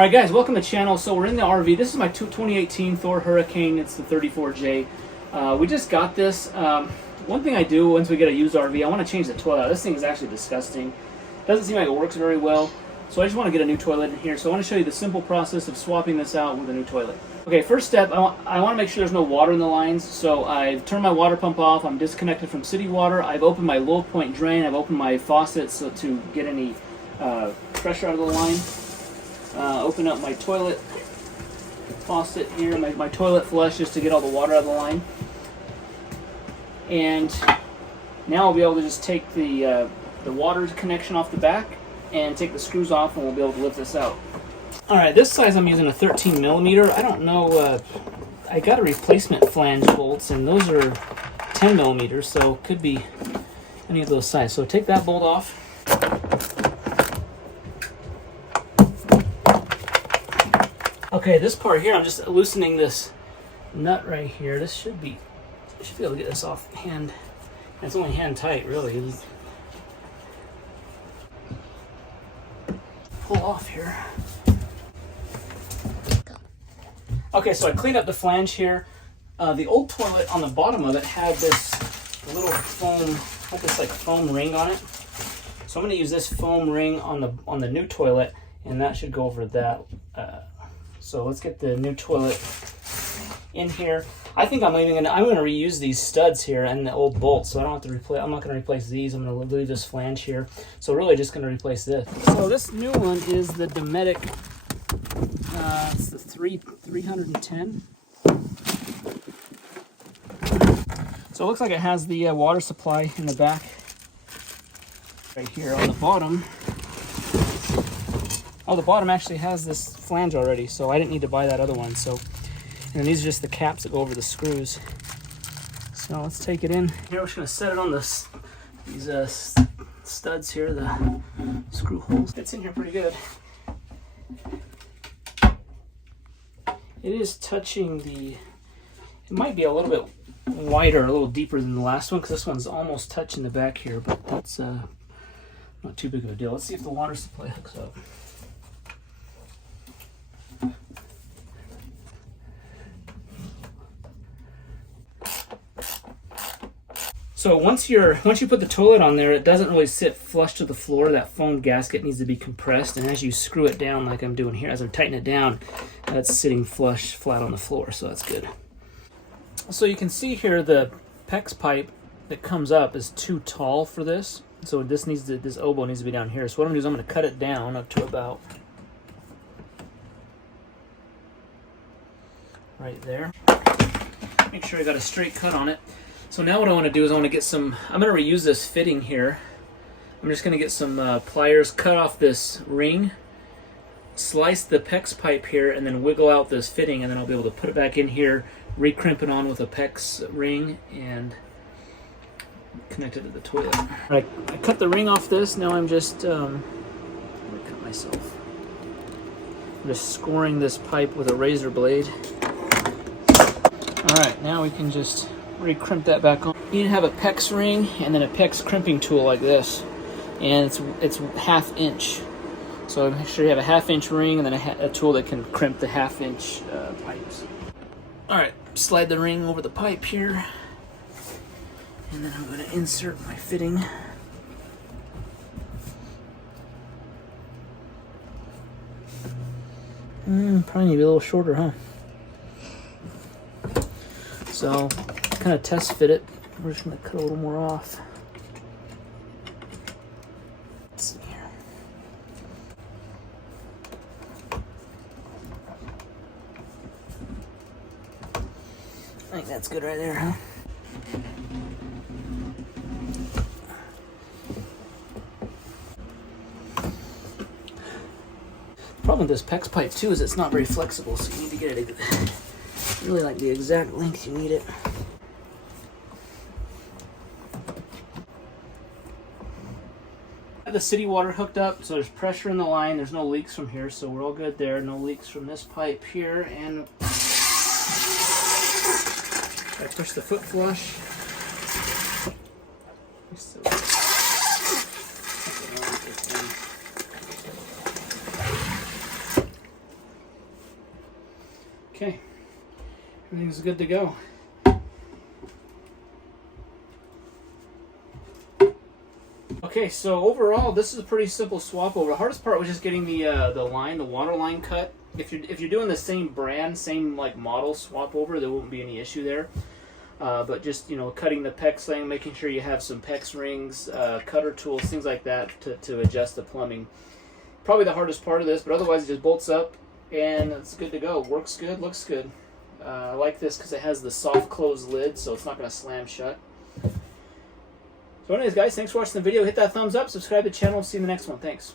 Alright guys, welcome to the channel. So we're in the RV. This is my 2018 Thor Hurricane. It's the 34J. We just got this. One thing I do once we get a used RV, I want to change the toilet. This thing is actually disgusting. Doesn't seem like it works very well. So I just want to get a new toilet in here. So I want to show you the simple process of swapping this out with a new toilet. Okay, first step, I want to make sure there's no water in the lines. So I've turned my water pump off. I'm disconnected from city water. I've opened my low point drain. I've opened my faucet so to get any pressure out of the line. Open up my toilet faucet here, my toilet flush, just to get all the water out of the line. And now I'll be able to just take the water connection off the back and take the screws off, and we'll be able to lift this out. Alright, this size I'm using a 13 millimeter. I don't know, I got a replacement flange bolts, and those are 10 millimeters, so it could be any of those sizes. So take that bolt off. Okay, this part here, I'm just loosening this nut right here. This should be, I should be able to get this off hand. It's only hand tight, really. Pull off here. Okay, so I cleaned up the flange here. The old toilet on the bottom of it had this little foam, had this like foam ring on it. So I'm going to use this foam ring on the new toilet, and that should go over that. So let's get the new toilet in here. I think I'm going to reuse these studs here and the old bolts, so I don't have to replace. I'm not going to replace these. I'm going to leave this flange here. So really, just going to replace this. So this new one is the Dometic. It's the 310. So it looks like it has the water supply in the back, right here on the bottom. Oh, the bottom actually has this flange already, so I didn't need to buy that other one. So, and these are just the caps that go over the screws. So let's take it in. Here we're just gonna set it on these studs here, the screw holes. Fits in here pretty good. It is touching the, it might be a little bit wider, a little deeper than the last one, because this one's almost touching the back here, but that's not too big of a deal. Let's see if the water supply hooks up. So once you put the toilet on there, it doesn't really sit flush to the floor. That foam gasket needs to be compressed, and as you screw it down like I'm doing here, as I tighten it down, that's sitting flush flat on the floor, so that's good. So you can see here the PEX pipe that comes up is too tall for this, so this oboe needs to be down here. So what I'm going to do is I'm going to cut it down up to about right there. Make sure I got a straight cut on it. So now what I want to do is I want to get some, I'm going to reuse this fitting here. I'm just going to get some pliers, cut off this ring, slice the PEX pipe here, and then wiggle out this fitting, and then I'll be able to put it back in here, re-crimp it on with a PEX ring, and connect it to the toilet. I cut the ring off this. Now I'm just, I'm going to cut myself. I'm just scoring this pipe with a razor blade. Alright, now we can just re-crimp that back on. You need to have a PEX ring and then a PEX crimping tool like this, and it's 1/2 inch. So make sure you have a 1/2 inch ring and then a tool that can crimp the 1/2 inch pipes. All right, slide the ring over the pipe here, and then I'm going to insert my fitting. Probably need to be a little shorter, huh? So kind of test fit it. We're just going to cut a little more off. Let's see here. I think that's good right there, huh? The problem with this PEX pipe too is it's not very flexible, so you need to get it really like the exact length you need it. I have the city water hooked up, so there's pressure in the line. There's no leaks from here, so we're all good there. No leaks from this pipe here, and I push the foot flush. Okay, everything's good to go. Okay, so overall, this is a pretty simple swap over. The hardest part was just getting the water line cut. If you're doing the same brand, same like model swap over, there won't be any issue there. But just cutting the PEX thing, making sure you have some PEX rings, cutter tools, things like that to adjust the plumbing. Probably the hardest part of this, but otherwise it just bolts up and it's good to go. Works good, looks good. I like this because it has the soft close lid, so it's not going to slam shut. So anyways, guys, thanks for watching the video. Hit that thumbs up, subscribe to the channel, see you in the next one. Thanks.